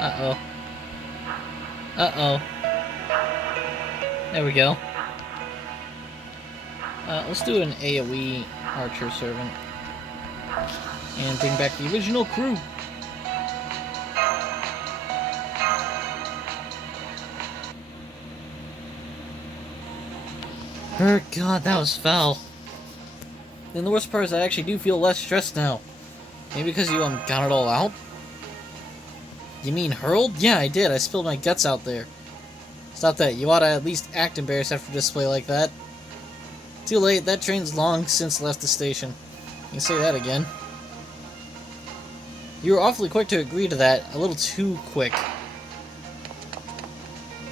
Uh-oh. Uh-oh. There we go. Let's do an AoE archer servant. And bring back the original crew. Oh god, that was foul. And the worst part is I actually do feel less stressed now. Maybe because you got it all out? You mean hurled? Yeah, I did. I spilled my guts out there. Stop that. You ought to at least act embarrassed after a display like that. Too late. That train's long since left the station. You can say that again. You were awfully quick to agree to that. A little too quick.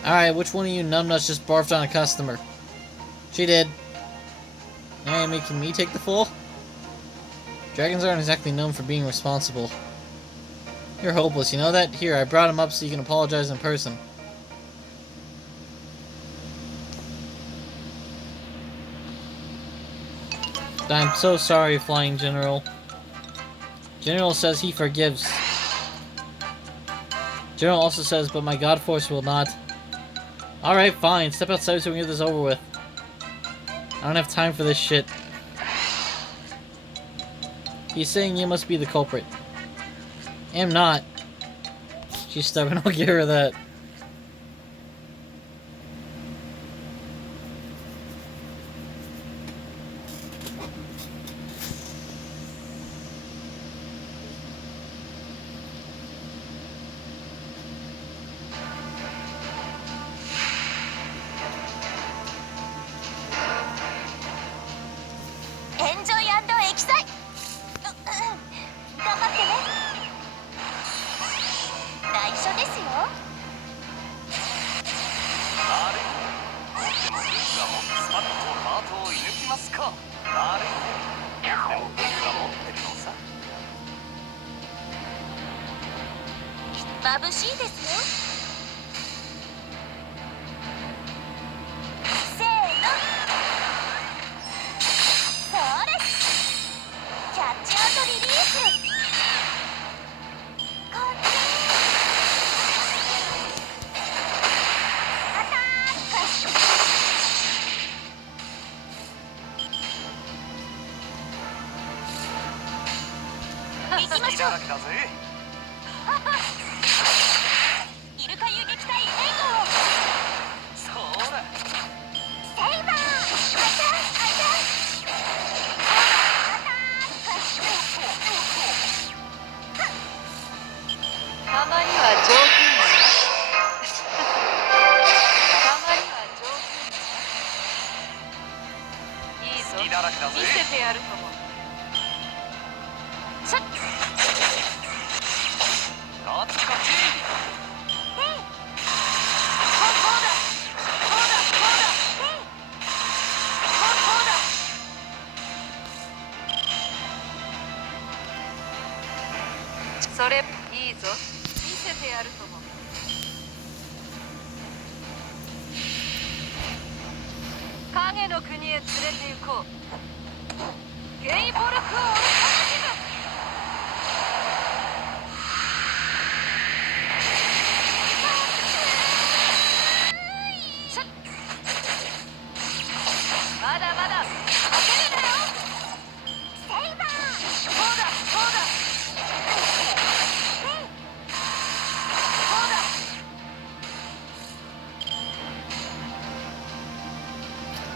Alright, which one of you numbnuts just barfed on a customer? She did. Now you're making me take the fall? Dragons aren't exactly known for being responsible. You're hopeless, you know that? Here, I brought him up so you can apologize in person. I'm so sorry, Flying General. General says he forgives. General also says, but my God Force will not. Alright, fine. Step outside so we can get this over with. I don't have time for this shit. He's saying you must be the culprit. Am not. She's stubborn, I'll give her that.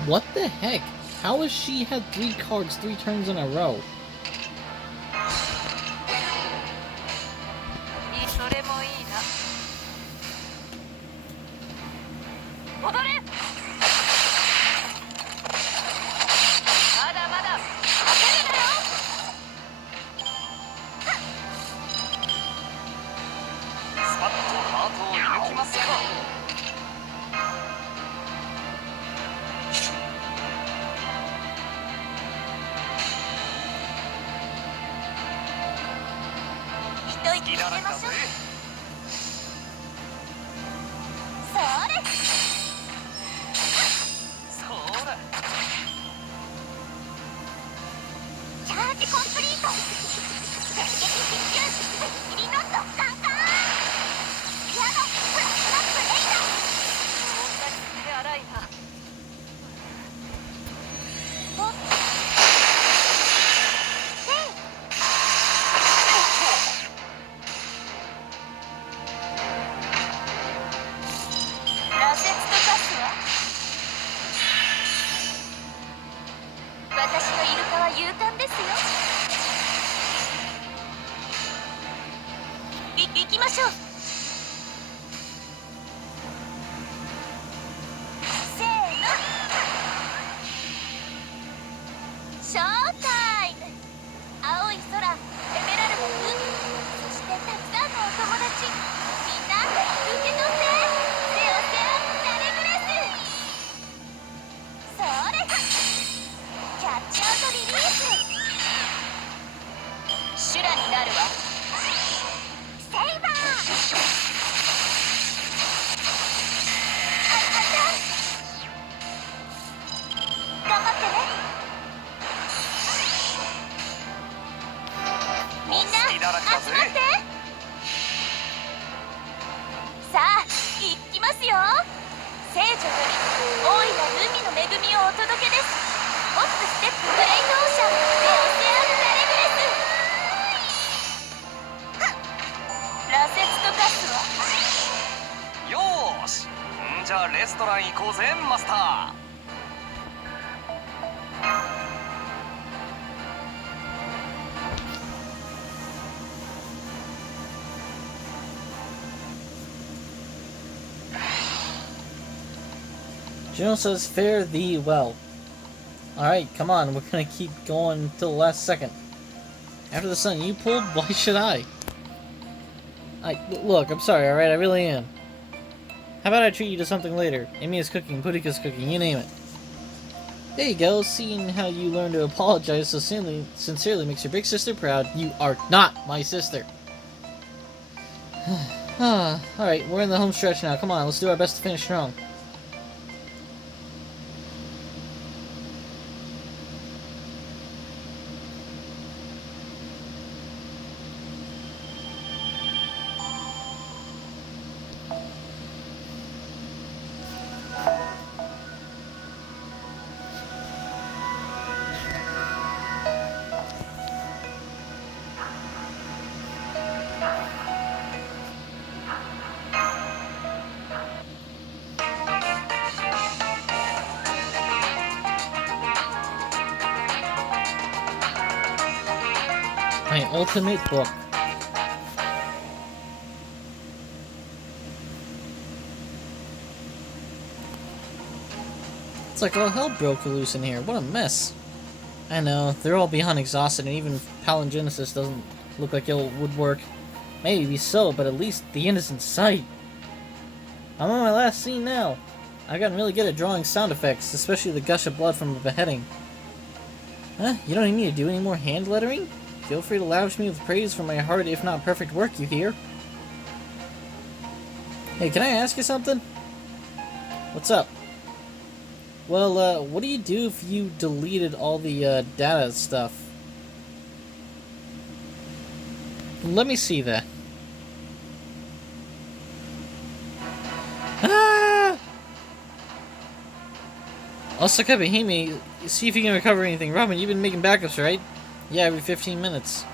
What the heck? How has she had 3 cards 3 turns in a row? さあ、行きますよ。聖女より大いなる海の恵みをお届けです。ホップステップグレイトオーシャン、レオセアンナレグレス。ラセツとガスはよーし、じゃあレストラン行こうぜマスター。Juno says, fare thee well. Alright, come on, we're gonna keep going until the last second. After the sun you pulled, why should I? Look, I'm sorry, alright, I really am. How about I treat you to something later? Amia's cooking, Putika's cooking, you name it. There you go, seeing how you learn to apologize so sincerely makes your big sister proud. You are not my sister. Alright, we're in the home stretch now, come on, let's do our best to finish strong. My ultimate book. It's like all hell broke loose in here. What a mess. I know, they're all beyond exhausted, and even palingenesis doesn't look like it would work. Maybe so, but at least the end is in sight. I'm on my last scene now. I've gotten really good at drawing sound effects, especially the gush of blood from a beheading. Huh? You don't need me to do any more hand lettering? Feel free to lavish me with praise for my hard, if not perfect work, you hear? Hey, can I ask you something? What's up? Well, what do you do if you deleted all the, data stuff? Let me see that. Ah! Also, Kabahime, see if you can recover anything. Robin, you've been making backups, right? Yeah, every 15 minutes.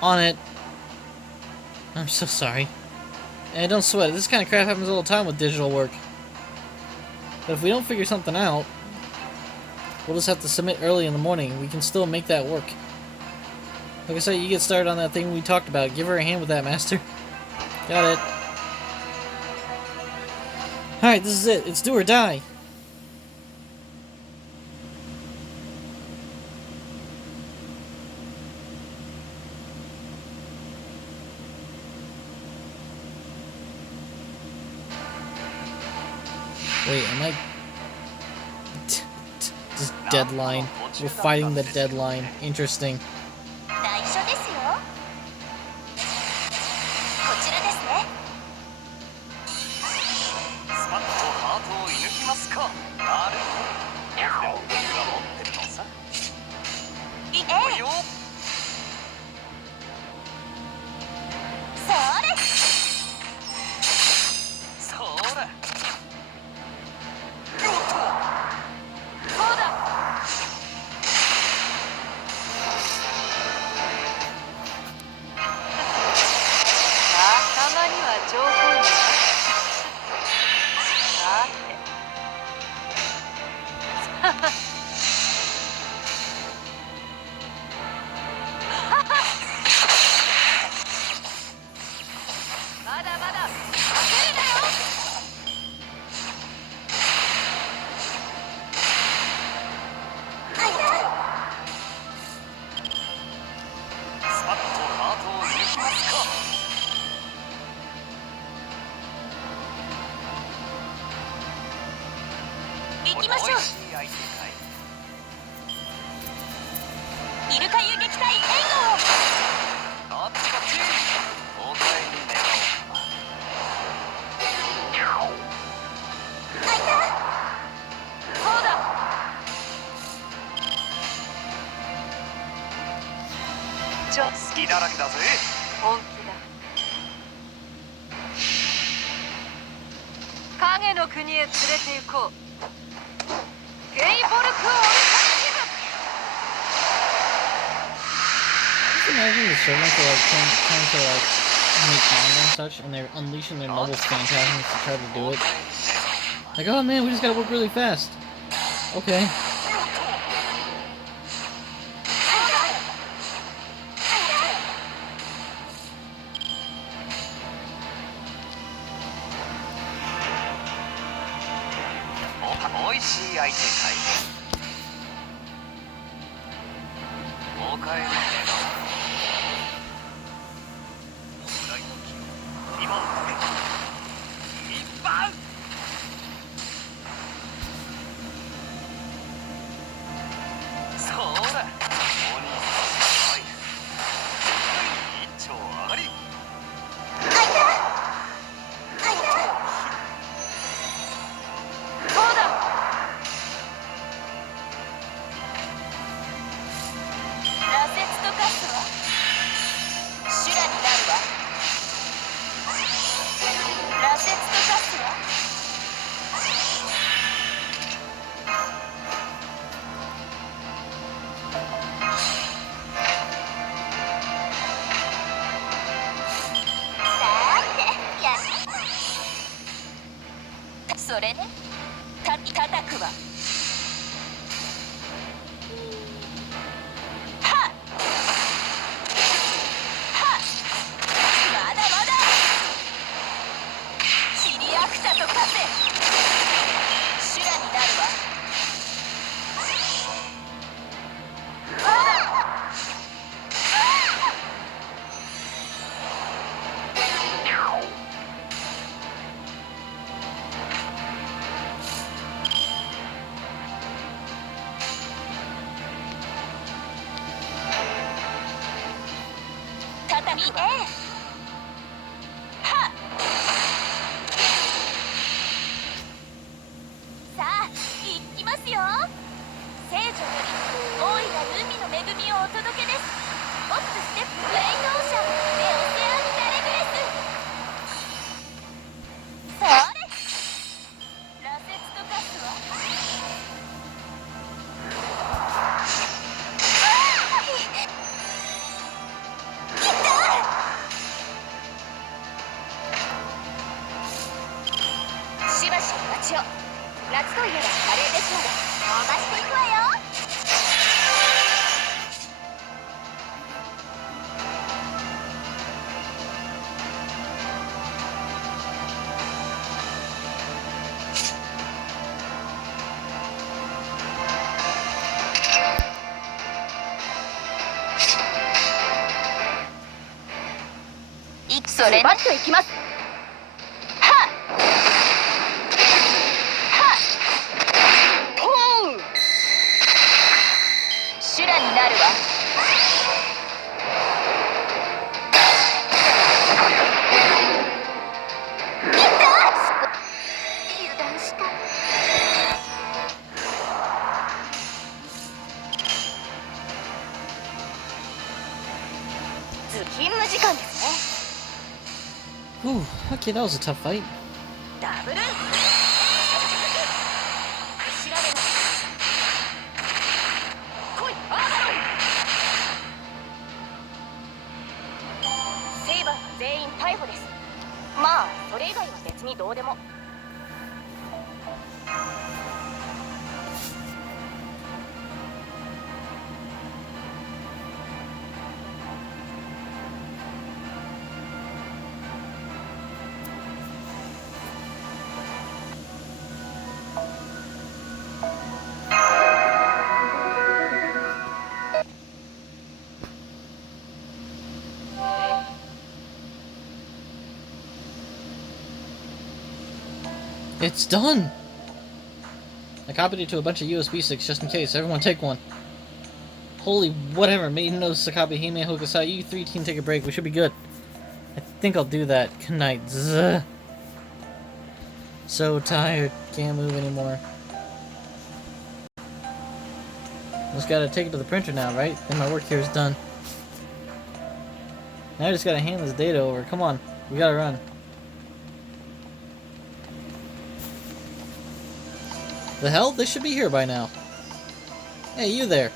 On it. I'm so sorry. Hey, don't sweat. This kind of crap happens all the time with digital work. But if we don't figure something out, we'll just have to submit early in the morning. We can still make that work. Like I said, you get started on that thing we talked about. Give her a hand with that, Master. Got it. Alright, this is it. It's do or die. Wait, am I... Just deadline. We're fighting the deadline. Interesting. ちゃ隙だらけだぜ。本気だ。影の国へ連れて行こう。ゲイボルクオルタキブ。 Imagine the servants are like trying to like make manga and such, and they're unleashing their noble phantasms to try to do it. Like, oh man, we just gotta work really fast. Okay. Ooh, okay, that was a tough fight. It's done! I copied it to a bunch of USB sticks just in case. Everyone take one. Holy whatever, Maiden knows Sakabe, Hime, Hokusai, you three can take a break. We should be good. I think I'll do that. Good night. Zzz. So tired. Can't move anymore. Just gotta take it to the printer now, right? Then my work here is done. Now I just gotta hand this data over. Come on, we gotta run. The hell? They should be here by now. Hey, you there.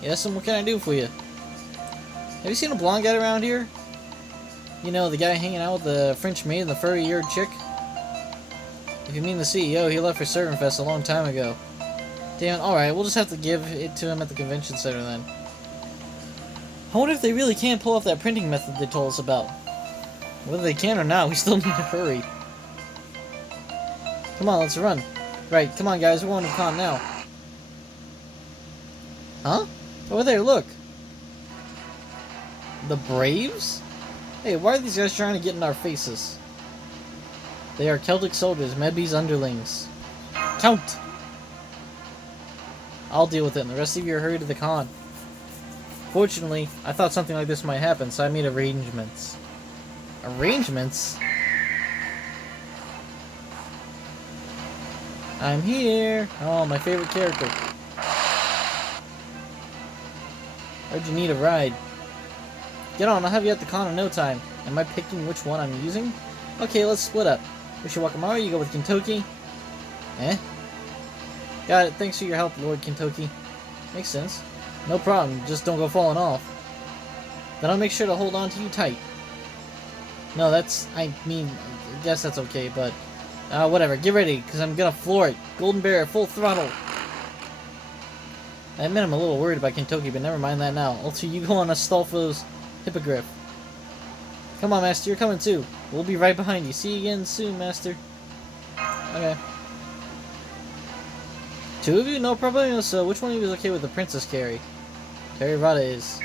Yes, and what can I do for you? Have you seen a blonde guy around here? You know, the guy hanging out with the French maid and the furry-eared chick? If you mean the CEO, he left for ServantFes a long time ago. Damn it, alright, we'll just have to give it to him at the convention center then. I wonder if they really can pull off that printing method they told us about. Whether they can or not, we still need to hurry. Come on, let's run. Right, come on guys, we're going to the con now. Huh? Over there, look. The Braves? Hey, why are these guys trying to get in our faces? They are Celtic soldiers, Mebby's underlings. Count! I'll deal with it, and the rest of you are hurried to the con. Fortunately, I thought something like this might happen, so I made arrangements. Arrangements? I'm here! Oh, my favorite character. Heard you need a ride. Get on, I'll have you at the con in no time. Am I picking which one I'm using? Okay, let's split up. Wishawakamaru, you go with Kentucky. Eh? Got it, thanks for your help, Lord Kentucky. Makes sense. No problem, just don't go falling off. Then I'll make sure to hold on to you tight. No, I guess that's okay, but... whatever, get ready, because I'm gonna floor it. Golden Bear, full throttle. I admit I'm a little worried about Kentucky, but never mind that now. Also, you go on Astolfo's Hippogriff. Come on, Master, you're coming too. We'll be right behind you. See you again soon, Master. Okay. Two of you? No problem. So, which one of you is okay with the Princess Carrie? Terry Rada is.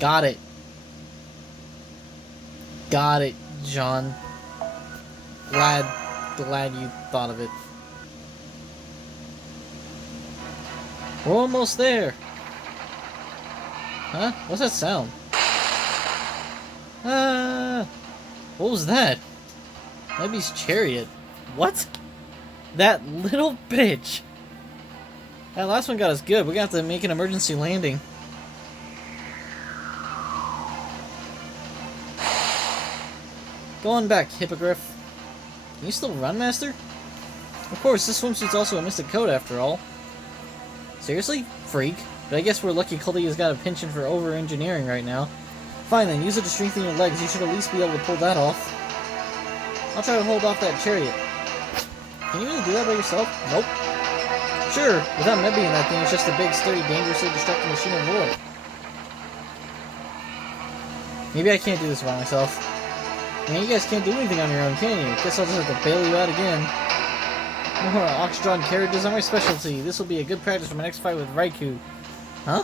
Got it. Got it, John. Glad you thought of it. We're almost there. Huh? What's that sound? What was that? Nebby's chariot. What? That little bitch. That last one got us good. We're gonna have to make an emergency landing. Go on back, Hippogriff. Can you still run, Master? Of course, this swimsuit's also a mystic coat after all. Seriously? Freak. But I guess we're lucky Culty has got a penchant for over-engineering right now. Fine then, use it to strengthen your legs. You should at least be able to pull that off. I'll try to hold off that chariot. Can you really do that by yourself? Nope. Sure, without Mebby in that thing, it's just a big, sturdy, dangerously destructive machine of war. Maybe I can't do this by myself. Man, you guys can't do anything on your own, can you? Guess I'll just have to bail you out again. More ox-drawn carriages are my specialty. This will be a good practice for my next fight with Raikou. Huh?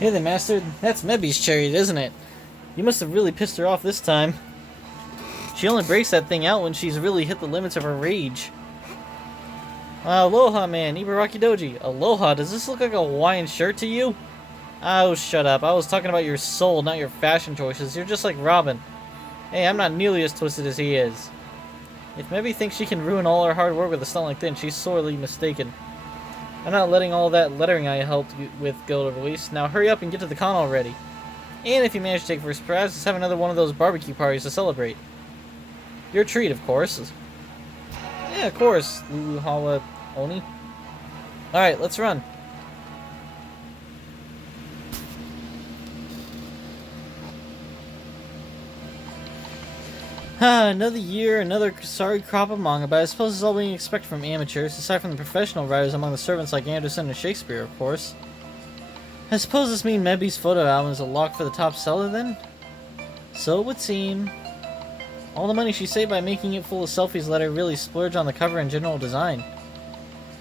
Hey there, Master. That's Mebby's chariot, isn't it? You must have really pissed her off this time. She only breaks that thing out when she's really hit the limits of her rage. Aloha, man. Ibaraki Doji. Aloha, does this look like a Hawaiian shirt to you? Oh, shut up. I was talking about your soul, not your fashion choices. You're just like Robin. Hey, I'm not nearly as twisted as he is. If Mebby thinks she can ruin all our hard work with a stunt like that, she's sorely mistaken. I'm not letting all that lettering I helped you with go to waste. Now hurry up and get to the con already. And if you manage to take first prize, let's have another one of those barbecue parties to celebrate. Your treat, of course. Yeah, of course, Luluhala Oni. Alright, let's run. Another year, another sorry crop of manga, but I suppose it's all we can expect from amateurs, aside from the professional writers among the servants like Anderson and Shakespeare, of course. I suppose this means Mebby's photo album is a lock for the top seller, then? So it would seem. All the money she saved by making it full of selfies let her really splurge on the cover and general design.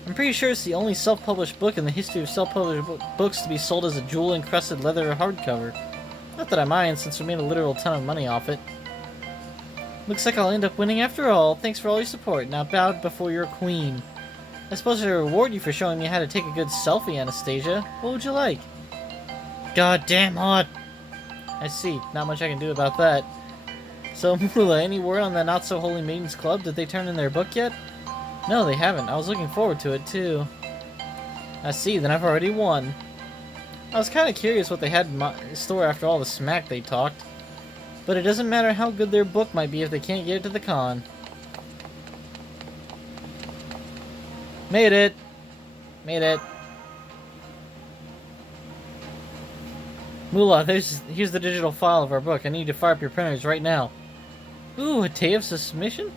I'm pretty sure it's the only self-published book in the history of self-published books to be sold as a jewel-encrusted leather hardcover. Not that I mind, since we made a literal ton of money off it. Looks like I'll end up winning after all. Thanks for all your support. Now bow before your queen. I suppose I reward you for showing me how to take a good selfie, Anastasia. What would you like? God damn hot. I see. Not much I can do about that. So, Mula, any word on the Not-So-Holy Maidens Club? Did they turn in their book yet? No, they haven't. I was looking forward to it, too. I see, then I've already won. I was kind of curious what they had in store after all the smack they talked. But it doesn't matter how good their book might be if they can't get it to the con. Made it! Made it. Moolah, here's the digital file of our book. I need you to fire up your printers right now. Ooh, a day of submission?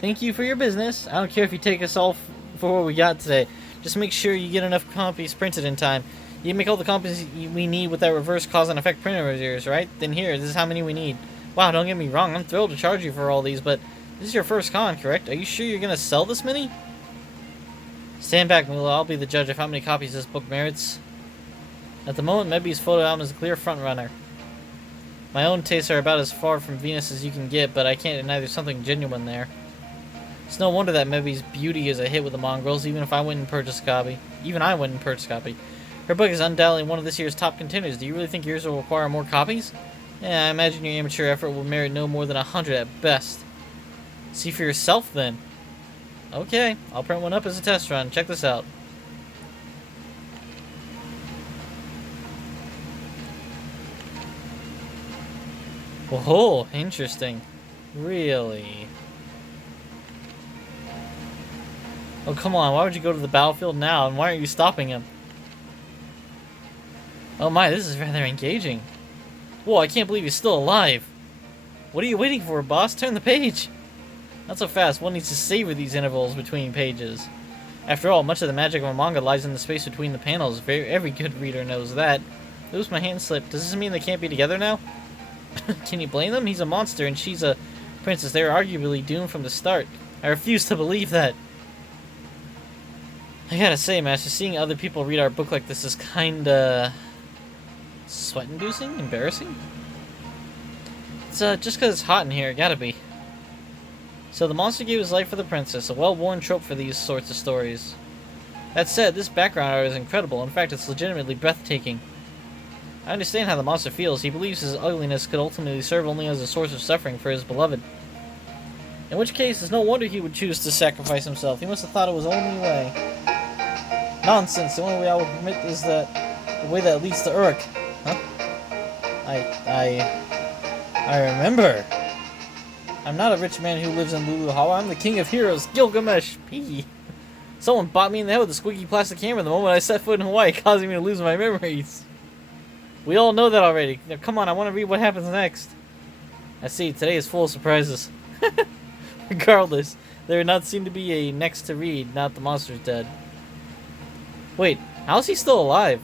Thank you for your business. I don't care if you take us all for what we got today. Just make sure you get enough copies printed in time. You can make all the copies we need with that reverse cause and effect printer of yours, right? Then here, this is how many we need. Wow, don't get me wrong, I'm thrilled to charge you for all these, but this is your first con, correct? Are you sure you're gonna sell this many? Stand back, Moolah. I'll be the judge of how many copies this book merits. At the moment, Mebi's photo album is a clear frontrunner. My own tastes are about as far from Venus as you can get, but I can't deny there's something genuine there. It's no wonder that Mebi's beauty is a hit with the mongrels, even if I went and purchased a copy. Even I went and purchased a copy. Her book is undoubtedly one of this year's top contenders. Do you really think yours will require more copies? Yeah, I imagine your amateur effort will merit no more than 100 at best. See for yourself, then. Okay, I'll print one up as a test run. Check this out. Oh, interesting. Really? Oh, come on. Why would you go to the battlefield now, and why aren't you stopping him? Oh my, this is rather engaging. Whoa, I can't believe he's still alive. What are you waiting for, boss? Turn the page. Not so fast. One needs to savor these intervals between pages. After all, much of the magic of a manga lies in the space between the panels. Every good reader knows that. Oops, my hand slipped. Does this mean they can't be together now? Can you blame them? He's a monster and she's a princess. They were arguably doomed from the start. I refuse to believe that. I gotta say, Master, seeing other people read our book like this is kinda sweat-inducing? Embarrassing? It's just because it's hot in here, it gotta be. So the monster gave his life for the princess, a well-worn trope for these sorts of stories. That said, this background art is incredible. In fact, it's legitimately breathtaking. I understand how the monster feels. He believes his ugliness could ultimately serve only as a source of suffering for his beloved. In which case, it's no wonder he would choose to sacrifice himself. He must have thought it was the only way. Nonsense. The only way I will permit is the way that leads to Uruk. Huh? I remember. I'm not a rich man who lives in Lulu Hollow. I'm the king of heroes, Gilgamesh. Pee. Someone bought me in the head with a squeaky plastic camera the moment I set foot in Hawaii, causing me to lose my memories. We all know that already. Now, come on, I want to read what happens next. I see, today is full of surprises. Regardless, there would not seem to be a next to read, not the monster's dead. Wait, how's he still alive?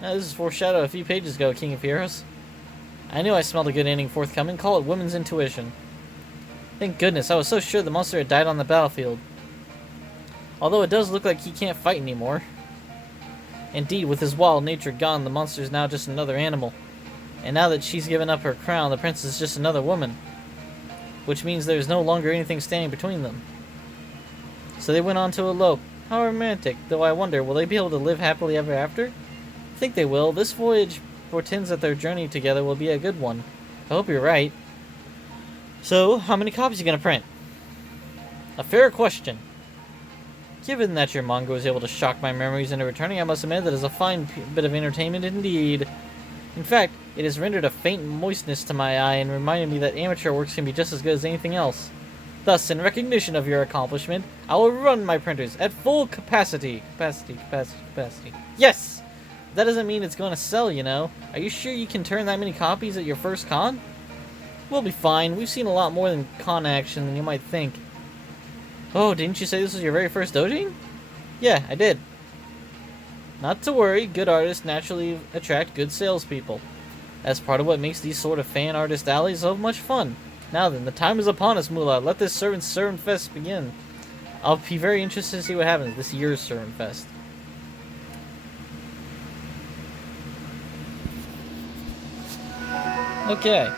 Now, this is foreshadowed a few pages ago, King of Heroes. I knew I smelled a good ending forthcoming. Call it women's intuition. Thank goodness, I was so sure the monster had died on the battlefield. Although it does look like he can't fight anymore. Indeed, with his wild nature gone, the monster is now just another animal. And now that she's given up her crown, the princess is just another woman. Which means there's no longer anything standing between them. So they went on to elope. How romantic, though I wonder, will they be able to live happily ever after? I think they will. This voyage portends that their journey together will be a good one. I hope you're right. So, how many copies are you going to print? A fair question. Given that your manga was able to shock my memories into returning, I must admit that it's a fine bit of entertainment indeed. In fact, it has rendered a faint moistness to my eye and reminded me that amateur works can be just as good as anything else. Thus, in recognition of your accomplishment, I will run my printers at full capacity. Capacity. Yes! That doesn't mean it's going to sell, you know. Are you sure you can turn that many copies at your first con? We'll be fine. We've seen a lot more than con action than you might think. Oh, didn't you say this was your very first doujin? Yeah, I did. Not to worry, good artists naturally attract good salespeople. That's part of what makes these sort of fan artist alleys so much fun. Now then, the time is upon us, Moolah. Let this ServantFes begin. I'll be very interested to see what happens this year's ServantFes. Okay.